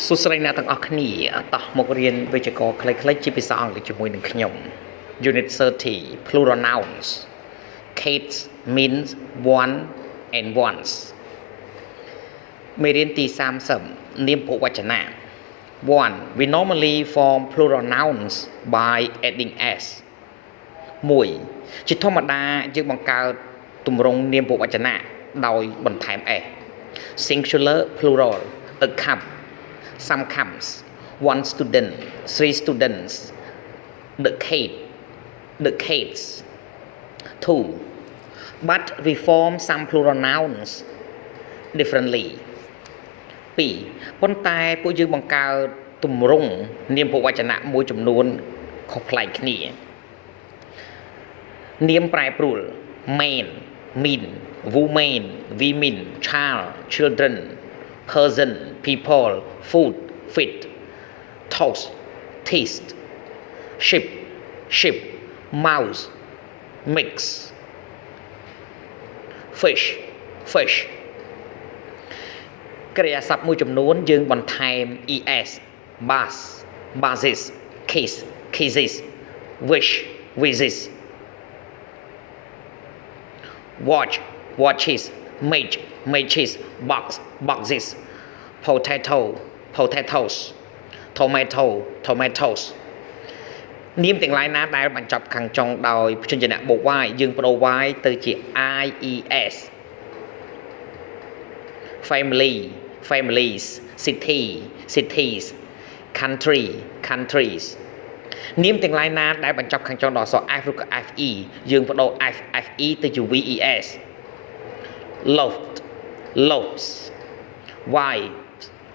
សួស្តីអ្នកទាំងអស់គ្នាតោះមករៀនវិជ្ជាករខ្លីៗជាភាសាអង់គ្លេសជាមួយនឹងខ្ញុំ Unit 30 Plural Nouns Cats means one and ones មេរៀនទី30នាមពហុវចនៈ 1. We normally form plural nouns by adding s 1. ជាធម្មតាយើងបង្កើតទម្រង់នាមពហុវចនៈដោយបន្ថែម s Singular plural a cup some cups, one student, three students, the kids. 2. But we form some plural nouns differently. 2. ប៉ុន្តែពួកយើងបង្កើតទម្រង់នាមពហុវចនៈមួយចំនួនខុសប្លែកគ្នានាមប្រែប្រួល man, mean, woman, women, child, children, person, people, food, fit, toast, taste, ship, mouse, mix, fish ក្រិយាសព្ទមួយចំនួនយើងបន្ថែម es bus buses case cases wish wishes watch watches mage mages box boxes potato potatoes tomato tomatoes នាមទាំងឡាយណាដែលបញ្ចប់ខាងចុងដោយព្យញ្ជនៈបូក y យើងបដូរ y ទៅជា ies family families city cities country countries នាមទាំងឡាយណាដែលបញ្ចប់ខាងចុងដោយអក្សរ f ឬក៏ fe យើងបដូរ fe ទៅជា ves loft lofts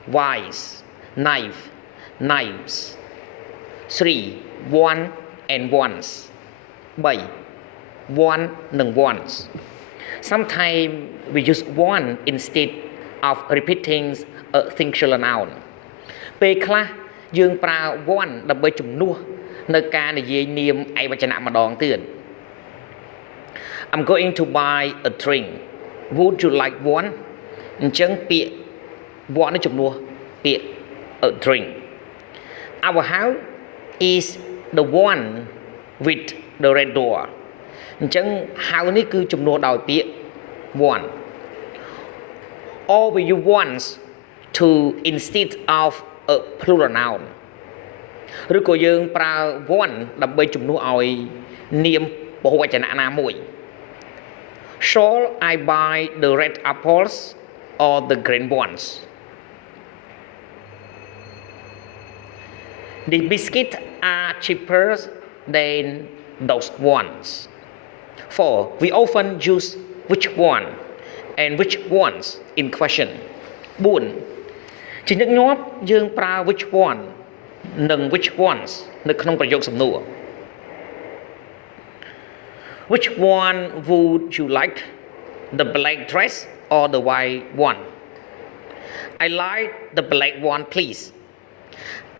wise knife knives 3 one and ones 3 one និង ones sometimes we use one instead of repeating a singular noun ពេលខ្លះយើងប្រើ one ដើម្បីជំនួសនៅការនិយាយនាមឯកវចនៈម្ដងទៀត I'm going to buy a drink would you like one អញ្ចឹងពាក្យ one នេះជំនួសពាក្យ a drink our house is the one with the red door អញ្ចឹង house នេះគឺជំនួសដោយពាក្យ one or we use once to instead of a plural noun ឬក៏យើងប្រើ one ដើម្បីជំនួសឲ្យនាមពហុវចនៈណាមួយ Shall I buy the red apples or the green ones The biscuits are cheaper than those ones 4. We often use which one and which ones in question 4. ជាញឹកញាប់យើងប្រើ which one និង which ones នៅក្នុងប្រយោគសំណួរ Which one would you like the black dress or the white one I like the black one please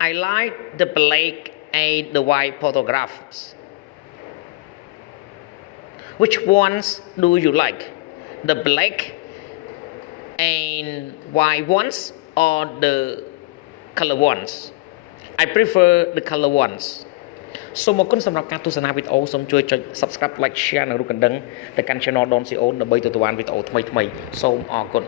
I like the black and the white photographs Which ones do you like the black and white ones or the color ones I prefer the color ones សូមអរគុណសម្រាប់ការទស្សនាវីដេអូសូមជួយចុច Subscribe Like Share និងរូបកណ្ដឹងទៅកាន់ Channel Don Co ដើម្បីទទួលបានវីដេអូថ្មីៗសូមអរគុណ